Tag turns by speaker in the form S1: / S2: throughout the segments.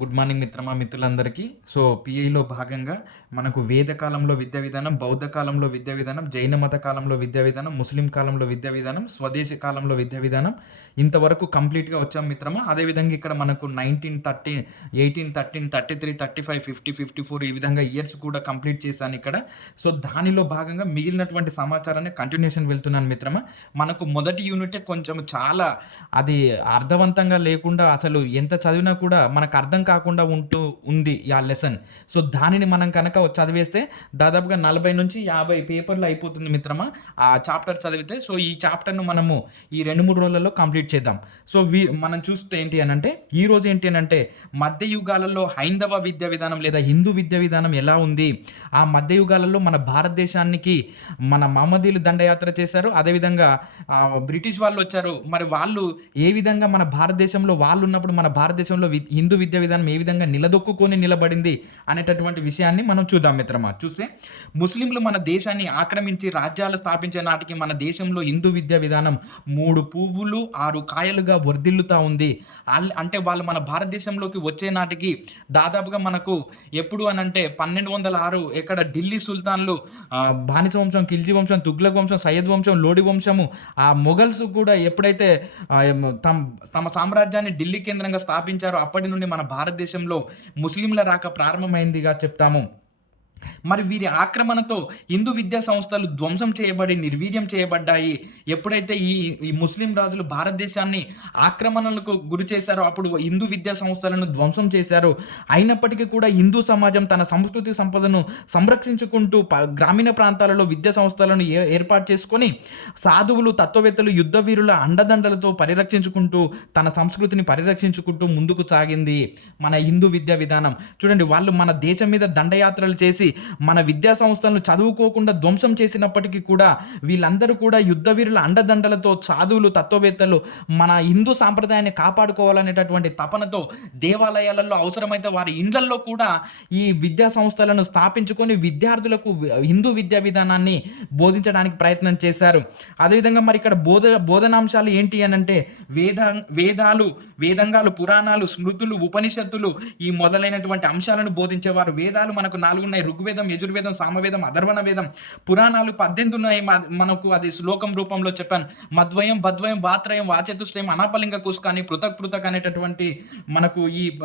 S1: Good morning మిత్రమా మిత్రులందరికీ. So పిఐలో భాగంగా మనకు వేద కాలంలో విద్యా విధానం బౌద్ధ కాలంలో విద్యా విధానం జైన మత కాలంలో విద్యా విధానం ముస్లిం కాలంలో విద్యా విధానం స్వదేశీ కాలంలో విద్యా విధానం ఇంతవరకు కంప్లీట్గా వచ్చాం మిత్రమా. అదేవిధంగా ఇక్కడ మనకు nineteen thirty eighteen thirteen thirty three thirty five fifty fifty four ఈ విధంగా ఇయర్స్ కూడా కంప్లీట్ చేశాను ఇక్కడ. సో దానిలో భాగంగా మిగిలినటువంటి సమాచారాన్ని కంటిన్యూషన్ వెళ్తున్నాను మిత్రమా. మనకు మొదటి యూనిటే కొంచెం చాలా అది అర్థవంతంగా లేకుండా అసలు ఎంత చదివినా కూడా మనకు అర్థం కాకుండా ఉంటూ ఉంది ఆ లెసన్. సో దానిని మనం కనుక చదివేస్తే దాదాపుగా నలభై నుంచి యాభై పేపర్లు అయిపోతుంది మిత్రమా ఆ చాప్టర్ చదివితే. సో ఈ చాప్టర్ను మనము ఈ రెండు మూడు రోజులలో కంప్లీట్ చేద్దాం. సో వి మనం చూస్తే ఏంటి అని అంటే ఈ రోజు ఏంటి అని అంటే మధ్యయుగాలలో హైందవ విద్యా విధానం లేదా హిందూ విద్యా విధానం ఎలా ఉంది? ఆ మధ్యయుగాలలో మన భారతదేశానికి మన మహమ్మదీలు దండయాత్ర చేశారు. అదేవిధంగా బ్రిటిష్ వాళ్ళు వచ్చారు. మరి వాళ్ళు ఏ విధంగా మన భారతదేశంలో వాళ్ళు ఉన్నప్పుడు మన భారతదేశంలో హిందూ విద్యా విధానం ఏ విధంగా నిలదొక్కుకొని నిలబడింది అనేటటువంటి విషయాన్ని మనం చూద్దాం మిత్రమా. చూస్తే ముస్లింలు మన దేశాన్ని ఆక్రమించి రాజ్యాలు స్థాపించే నాటికి మన దేశంలో హిందూ విద్యా విధానం మూడు పువ్వులు ఆరు కాయలుగా వర్ధిల్లుతూ ఉంది. అంటే వాళ్ళు మన భారతదేశంలోకి వచ్చే నాటికి దాదాపుగా మనకు ఎప్పుడు అని అంటే పన్నెండు వందల ఆరు ఇక్కడ ఢిల్లీ సుల్తాన్లు బానిస వంశం ఖిల్జీ వంశం తుగ్లక్ వంశం సయ్యద్ వంశం లోడి వంశము ఆ మొఘల్స్ కూడా ఎప్పుడైతే తమ తమ సామ్రాజ్యాన్ని ఢిల్లీ కేంద్రంగా స్థాపించారో అప్పటి నుండి మన భారత భారతదేశంలో ముస్లింల రాక ప్రారంభమైందిగా చెప్తాము. మరి వీరి ఆక్రమణతో హిందూ విద్యా సంస్థలు ధ్వంసం చేయబడి నిర్వీర్యం చేయబడ్డాయి. ఎప్పుడైతే ఈ ఈ ముస్లిం రాజులు భారతదేశాన్ని ఆక్రమణలకు గురి చేశారో అప్పుడు హిందూ విద్యా సంస్థలను ధ్వంసం చేశారు. అయినప్పటికీ కూడా హిందూ సమాజం తన సంస్కృతి సంపదను సంరక్షించుకుంటూ గ్రామీణ ప్రాంతాలలో విద్యా సంస్థలను ఏ- ఏర్పాటు చేసుకొని సాధువులు తత్వవేత్తలు యుద్ధ వీరుల అండదండలతో పరిరక్షించుకుంటూ తన సంస్కృతిని పరిరక్షించుకుంటూ ముందుకు సాగింది మన హిందూ విద్యా విధానం. చూడండి వాళ్ళు మన దేశం మీద దండయాత్రలు చేసి మన విద్యా సంస్థలను చదువుకోకుండా ధ్వంసం చేసినప్పటికీ కూడా వీళ్ళందరూ కూడా యుద్ధ వీరుల అండదండలతో సాధువులు తత్వవేత్తలు మన హిందూ సాంప్రదాయాన్ని కాపాడుకోవాలనేటటువంటి తపనతో దేవాలయాలలో అవసరమైతే వారి ఇండ్లల్లో కూడా ఈ విద్యా సంస్థలను స్థాపించుకొని విద్యార్థులకు హిందూ విద్యా విధానాన్ని బోధించడానికి ప్రయత్నం చేశారు. అదేవిధంగా మరి ఇక్కడ బోధ బోధనాంశాలు ఏంటి అని అంటే వేద వేదాలు వేదంగాలు పురాణాలు స్మృతులు ఉపనిషత్తులు ఈ మొదలైనటువంటి అంశాలను బోధించేవారు. వేదాలు మనకు నాలుగు ఉన్నాయి ఋగ్వేదం యజుర్వేదం సామవేదం అధర్వణ వేదం పురాణాలు పద్దెనిమిది ఉన్నాయి. మనకు అది శ్లోకం రూపంలో చెప్పాను. మద్వయం బద్వయం బాత్రయం వాచతుష్టయం అనాపలింగ కుస్కాని పృథక్ పృథక్ అనేటటువంటి మనకు ఈ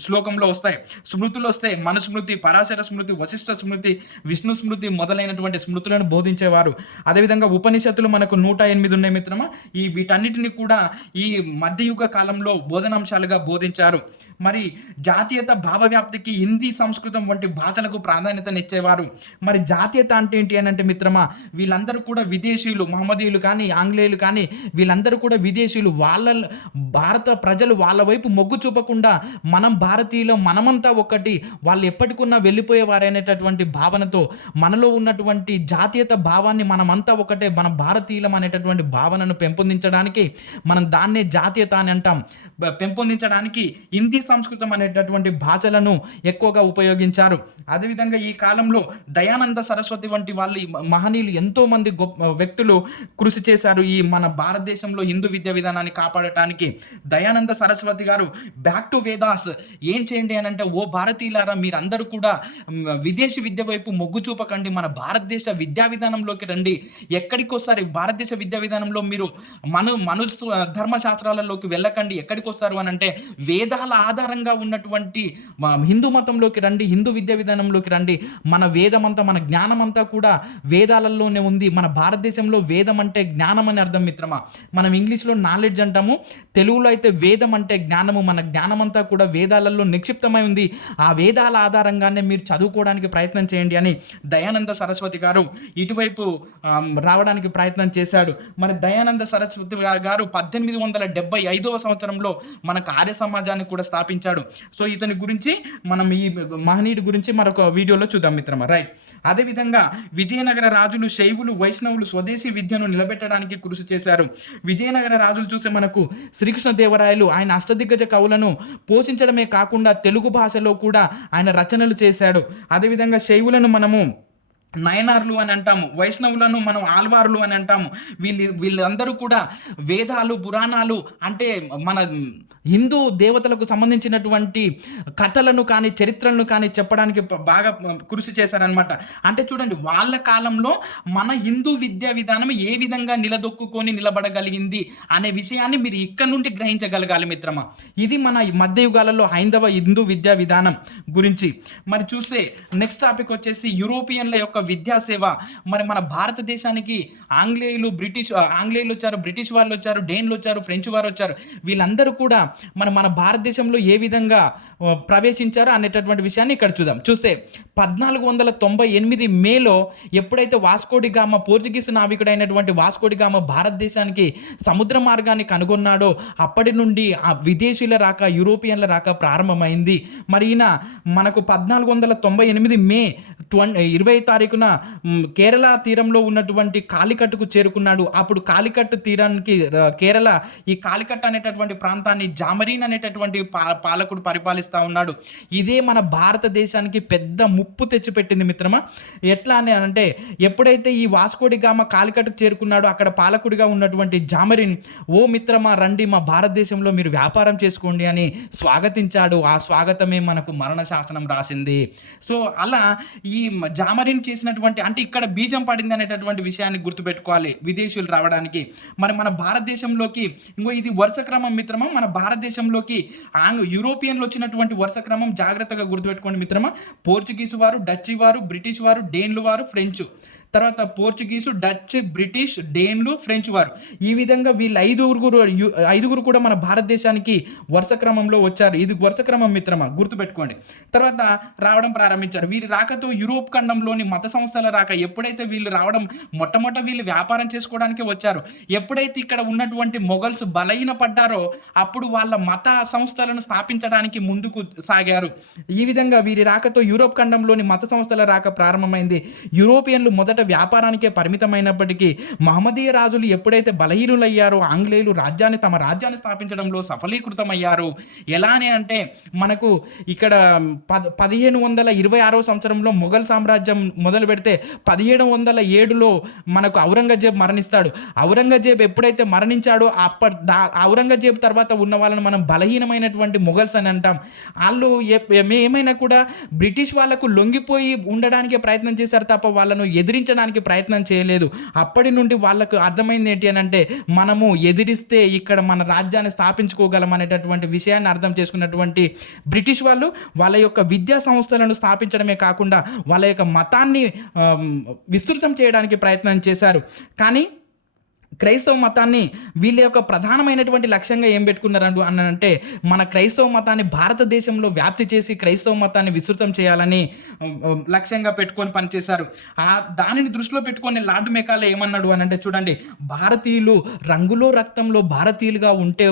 S1: శ్లోకంలో వస్తాయి. స్మృతులు వస్తాయి. మనుస్మృతి పరాశర స్మృతి వశిష్ఠ స్మృతి విష్ణు స్మృతి మొదలైనటువంటి స్మృతులను బోధించేవారు. అదేవిధంగా ఉపనిషత్తులు మనకు నూట ఎనిమిది ఉన్నాయి మిత్రమా. ఈ వీటన్నిటిని కూడా ఈ మధ్యయుగ కాలంలో బోధనాంశాలుగా బోధించారు. మరి జాతీయత భావవ్యాప్తికి హిందీ సంస్కృతం వంటి భాషలకు ప్రాధాన్యతనిచ్చేవారు మరి జాతీయత అంటే ఏంటి అని అంటే మిత్రమా వీళ్ళందరూ కూడా విదేశీయులు మహమ్మదీయులు కానీ ఆంగ్లేయులు కానీ వీళ్ళందరూ కూడా విదేశీయులు. వాళ్ళ భారత ప్రజలు వాళ్ళ వైపు మొగ్గు చూపకుండా మనం భారతీయులు మనమంతా ఒకటి వాళ్ళు ఎప్పటికున్నా వెళ్ళిపోయేవారనేటటువంటి భావనతో మనలో ఉన్నటువంటి జాతీయత భావాన్ని మనమంతా ఒకటే మన భారతీయులం అనేటటువంటి భావనను పెంపొందించడానికి మనం దాన్నే జాతీయత అని అంటాం. పెంపొందించడానికి హిందీ సంస్కృతం అనేటటువంటి భాషలను ఎక్కువగా ఉపయోగించారు. అదేవిధంగా ఈ కాలంలో దయానంద సరస్వతి వంటి వాళ్ళు మహనీయులు ఎంతోమంది గొప్ప వ్యక్తులు కృషి చేశారు. ఈ మన భారతదేశంలో హిందూ విద్యా విధానాన్ని కాపాడటానికి దయానంద సరస్వతి గారు బ్యాక్ టు వేదాస్ ఏం చేయండి అని అంటే ఓ భారతీయులారా మీరందరూ కూడా విదేశీ విద్య వైపు మొగ్గు చూపకండి. మన భారతదేశ విద్యా విధానంలోకి రండి. ఎక్కడికొస్తారు? భారతదేశ విద్యా విధానంలో మీరు మను మను ధర్మశాస్త్రాలలోకి వెళ్ళకండి. ఎక్కడికి వస్తారు అని అంటే వేదాల ఆధారంగా ఉన్నటువంటి హిందూ మతంలోకి రండి. హిందూ విద్యా విధానంలోకి రండి. మన వేదమంతా మన జ్ఞానమంతా కూడా వేదాలలోనే ఉంది. మన భారతదేశంలో వేదం అంటే జ్ఞానం అని అర్థం మిత్రమా? మనం ఇంగ్లీష్లో నాలెడ్జ్ అంటాము. తెలుగులో అయితే వేదం అంటే జ్ఞానము. మన జ్ఞానమంతా కూడా వేదాలలో నిక్షిప్తమై ఉంది. ఆ వేదాల ఆధారంగానే మీరు చదువుకోవడానికి ప్రయత్నం చేయండి అని దయానంద సరస్వతి గారు ఇటువైపు రావడానికి ప్రయత్నం చేశాడు. మరి దయానంద సరస్వతి గారు పద్దెనిమిది వందల డెబ్బై ఐదవ సంవత్సరంలో మనకు ఆర్య సమాజాన్ని కూడా స్థాపించాడు. సో ఇతని గురించి మనం ఈ మహనీయుడి గురించి మరొక వీడియో వీడియోలో చూద్దాం మిత్రమా. రైట్ అదేవిధంగా విజయనగర రాజులు శైవులు వైష్ణవులు స్వదేశీ విద్యను నిలబెట్టడానికి కృషి చేశారు. విజయనగర రాజులు చూసే మనకు శ్రీకృష్ణదేవరాయలు ఆయన అష్టదిగ్గజ కవులను పోషించడమే కాకుండా తెలుగు భాషలో కూడా ఆయన రచనలు చేశాడు. అదేవిధంగా శైవులను మనము నయనార్లు అని అంటాము వైష్ణవులను మనం ఆల్వార్లు అని అంటాము. వీళ్ళు వీళ్ళందరూ కూడా వేదాలు పురాణాలు అంటే మన హిందూ దేవతలకు సంబంధించినటువంటి కథలను కానీ చరిత్రలను కానీ చెప్పడానికి బాగా కృషి చేశారనమాట అంటే చూడండి వాళ్ళ కాలంలో మన హిందూ విద్యా విధానం ఏ విధంగా నిలదొక్కుకొని నిలబడగలిగింది అనే విషయాన్ని మీరు ఇక్కడ నుండి గ్రహించగలగాలి మిత్రమా. ఇది మన మధ్యయుగాలలో హైందవ హిందూ విద్యా విధానం గురించి. మరి చూస్తే నెక్స్ట్ టాపిక్ వచ్చేసి యూరోపియన్ల యొక్క విద్యా సేవ మరి మన భారతదేశానికి ఆంగ్లేయులు బ్రిటిష్ ఆంగ్లేయులు వచ్చారు బ్రిటిష్ వాళ్ళు వచ్చారు డేన్లు వచ్చారు ఫ్రెంచ్ వారు వచ్చారు. వీళ్ళందరూ కూడా మన మన భారతదేశంలో ఏ విధంగా ప్రవేశించారో అనేటటువంటి విషయాన్ని ఇక్కడ చూద్దాం. చూస్తే పద్నాలుగు వందల తొంభై ఎనిమిది మేలో ఎప్పుడైతే వాస్కోడి గామ పోర్చుగీస్ నావికుడైనటువంటి వాస్కోడి గామ భారతదేశానికి సముద్ర మార్గాన్ని కనుగొన్నాడో అప్పటి నుండి ఆ విదేశీయుల రాక యూరోపియన్ల రాక ప్రారంభమైంది. మరి ఈయన మనకు పద్నాలుగు వందల తొంభై ఎనిమిది మే ట్వ ఇరవై తారీఖు తారీఖున కేరళ తీరంలో ఉన్నటువంటి కాలికట్టుకు చేరుకున్నాడు. అప్పుడు కాలికట్టు తీరానికి కేరళ ఈ కాలికట్ అనేటటువంటి ప్రాంతాన్ని జామరీన్ అనేటటువంటి పా పాలకుడు పరిపాలిస్తూ ఉన్నాడు. ఇదే మన భారతదేశానికి పెద్ద ముప్పు తెచ్చిపెట్టింది మిత్రమా. ఎట్లా అని అంటే ఎప్పుడైతే ఈ వాస్కోడి గామ కాలికట్టుకు చేరుకున్నాడో అక్కడ పాలకుడిగా ఉన్నటువంటి జామరిన్ ఓ మిత్రమా రండి మా భారతదేశంలో మీరు వ్యాపారం చేసుకోండి అని స్వాగతించాడు. ఆ స్వాగతమే మనకు మరణ శాసనం రాసింది. సో అలా ఈ జామరిన్ చేసి చేసినటువంటి అంటే ఇక్కడ బీజం పడింది అనేటటువంటి విషయాన్ని గుర్తుపెట్టుకోవాలి విదేశీయులు రావడానికి. మరి మన భారతదేశంలోకి ఇంకో ఇది వరుస క్రమం మిత్రమా? మన భారతదేశంలోకి ఆంగ్ యూరోపియన్లు వచ్చినటువంటి వరుస క్రమం జాగ్రత్తగా గుర్తుపెట్టుకోండి మిత్రమా? పోర్చుగీసు వారు డచ్ వారు బ్రిటిష్ వారు డేన్లు వారు ఫ్రెంచ్. తర్వాత పోర్చుగీసు డచ్ బ్రిటిష్ డేన్లు ఫ్రెంచ్ వారు. ఈ విధంగా వీళ్ళు ఐదుగురు ఐదుగురు కూడా మన భారతదేశానికి వరుస క్రమంలో వచ్చారు. ఇది వరుస క్రమం మిత్రమా? గుర్తుపెట్టుకోండి. తర్వాత రావడం ప్రారంభించారు. వీరి రాకతో యూరోప్ ఖండంలోని మత సంస్థల రాక ఎప్పుడైతే వీళ్ళు రావడం మొట్టమొదట వీళ్ళు వ్యాపారం చేసుకోవడానికి వచ్చారు. ఎప్పుడైతే ఇక్కడ ఉన్నటువంటి మొఘల్స్ బలహీన పడ్డారో అప్పుడు వాళ్ళ మత సంస్థలను స్థాపించడానికి ముందుకు సాగారు. ఈ విధంగా వీరి రాకతో యూరోప్ ఖండంలోని మత సంస్థల రాక ప్రారంభమైంది. యూరోపియన్లు మొదట వ్యాపారానికే పరిమితమైనప్పటికీ మహమ్మదీయ రాజులు ఎప్పుడైతే బలహీనులయ్యారో ఆంగ్లేయులు రాజ్యాన్ని తమ రాజ్యాన్ని స్థాపించడంలో సఫలీకృతమయ్యారు. ఎలా అని అంటే మనకు ఇక్కడ పద పదిహేను వందల ఇరవై ఆరో సంవత్సరంలో మొఘల్ సామ్రాజ్యం మొదలు పెడితే పదిహేడు వందల ఏడులో మనకు ఔరంగజేబ్ మరణిస్తాడు. ఔరంగజేబ్ ఎప్పుడైతే మరణించాడో అప్పటి దా ఔరంగజేబ్ తర్వాత ఉన్న వాళ్ళని మనం బలహీనమైనటువంటి మొఘల్స్ అని అంటాం. వాళ్ళు ఏమైనా కూడా బ్రిటిష్ వాళ్ళకు లొంగిపోయి ఉండడానికే ప్రయత్నం చేశారు తప్ప వాళ్ళను ఎదిరించడానికి ప్రయత్నం చేయలేదు. అప్పటి నుండి వాళ్ళకు అర్థమైంది ఏంటి అని అంటే మనము ఎదిరిస్తే ఇక్కడ మన రాజ్యాన్ని స్థాపించుకోగలం అనేటటువంటి విషయాన్ని అర్థం చేసుకున్నటువంటి బ్రిటిష్ వాళ్ళు వాళ్ళ యొక్క విద్యా సంస్థలను స్థాపించడమే కాకుండా వాళ్ళ యొక్క మతాన్ని విస్తృతం చేయడానికి ప్రయత్నం చేశారు. కానీ క్రైస్తవ మతాన్ని వీళ్ళ యొక్క ప్రధానమైనటువంటి లక్ష్యంగా ఏం పెట్టుకున్నారు అని అంటే మన క్రైస్తవ మతాన్ని భారతదేశంలో వ్యాప్తి చేసి క్రైస్తవ మతాన్ని విస్తృతం చేయాలని లక్ష్యంగా పెట్టుకొని పనిచేశారు. ఆ దానిని దృష్టిలో పెట్టుకొని లార్డ్ మెకాలే ఏమన్నాడు అని అంటే చూడండి భారతీయులు రంగులో రక్తంలో భారతీయులుగా ఉంటే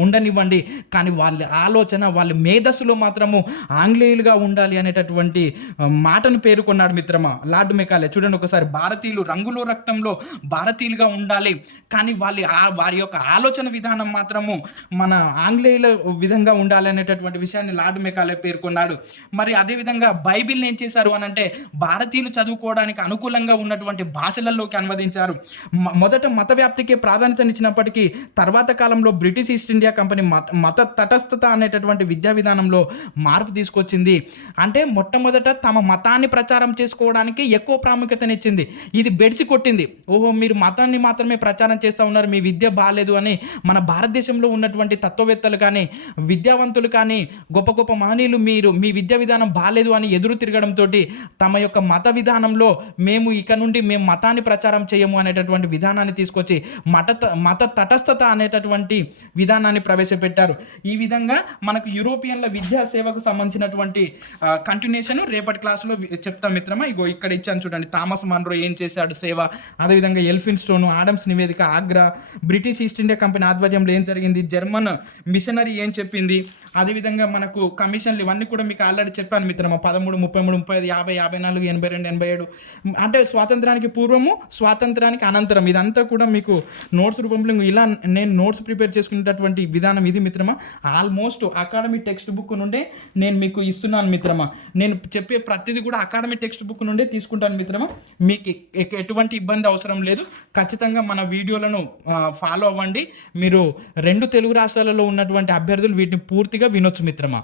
S1: ఉండనివ్వండి కానీ వాళ్ళ ఆలోచన వాళ్ళ మేధస్సులో మాత్రము ఆంగ్లేయులుగా ఉండాలి అనేటటువంటి మాటను పేర్కొన్నాడు మిత్రమా లార్డ్ మెకాలే. చూడండి ఒకసారి భారతీయులు రంగులో రక్తంలో భారతీయులుగా ఉండాలి. కానీ వాళ్ళ వారి యొక్క ఆలోచన విధానం మాత్రము మన ఆంగ్లేయుల విధంగా ఉండాలి అనేటటువంటి విషయాన్ని లార్డ్ మెకాలే పేర్కొన్నాడు. మరి అదేవిధంగా బైబిల్ని ఏం చేశారు అని అంటే భారతీయులు చదువుకోవడానికి అనుకూలంగా ఉన్నటువంటి భాషలలోకి అనువదించారు. మొదట మత వ్యాప్తికే ప్రాధాన్యతనిచ్చినప్పటికీ తర్వాత కాలంలో బ్రిటిష్ ఈస్ట్ ఇండియా కంపెనీ మత మత తటస్థత అనేటటువంటి విద్యా విధానంలో మార్పు తీసుకొచ్చింది. అంటే మొట్టమొదట తమ మతాన్ని ప్రచారం చేసుకోవడానికి ఎక్కువ ప్రాముఖ్యతనిచ్చింది. ఇది బెడిసి కొట్టింది. ఓహో మీరు మతాన్ని మాత్రం మాత్రమే ప్రచారం చేస్తూ ఉన్నారు. మీ విద్య బాగాలేదు అని మన భారతదేశంలో ఉన్నటువంటి తత్వవేత్తలు కానీ విద్యావంతులు కానీ గొప్ప గొప్ప మహనీయులు మీరు మీ విద్యా విధానం బాగాలేదు అని ఎదురు తిరగడంతో తమ యొక్క మత విధానంలో మేము ఇక నుండి మేము మతాన్ని ప్రచారం చేయము అనేటటువంటి విధానాన్ని తీసుకొచ్చి మత మత తటస్థత అనేటటువంటి విధానాన్ని ప్రవేశపెట్టారు. ఈ విధంగా మనకు యూరోపియన్ల విద్యా సేవకు సంబంధించినటువంటి కంటిన్యూషన్ రేపటి క్లాసులో చెప్తాం మిత్రమా? ఇగో ఇక్కడ ఇచ్చాను చూడండి. థామస్ మాన్రో ఏం చేశాడు? సేవ. అదేవిధంగా ఎల్ఫిన్ స్టోను ఆడ ఆడమ్స్ నివేదిక Agra British East India Company ఆధ్వర్యంలో ఏం జరిగింది? జర్మన్ మిషనరీ ఏం చెప్పింది? అదేవిధంగా మనకు కమిషన్లు ఇవన్నీ కూడా మీకు ఆల్రెడీ చెప్పాను మిత్రమా. పదమూడు ముప్పై మూడు ముప్పై ఐదు యాభై యాభై నాలుగు ఎనభై రెండు ఎనభై ఏడు. అంటే స్వాతంత్రానికి పూర్వము స్వాతంత్రానికి అనంతరం. ఇదంతా కూడా మీకు నోట్స్ రూపంలో ఇలా నేను నోట్స్ ప్రిపేర్ చేసుకునేటటువంటి విధానం ఇది మిత్రమా. ఆల్మోస్ట్ అకాడమిక్ టెక్స్ట్ బుక్ నుండే నేను మీకు ఇస్తున్నాను మిత్రమా. నేను చెప్పే ప్రతిదీ కూడా అకాడమిక్ టెక్స్ట్ బుక్ నుండే తీసుకుంటాను మిత్రమా. మీకు ఎటువంటి ఇబ్బంది అవసరం లేదు. ఖచ్చితంగా ఖచ్చితంగా మన వీడియోలను ఫాలో అవ్వండి. మీరు రెండు తెలుగు రాష్ట్రాలలో ఉన్నటువంటి అభ్యర్థులు వీటిని పూర్తిగా వినొచ్చు మిత్రమా?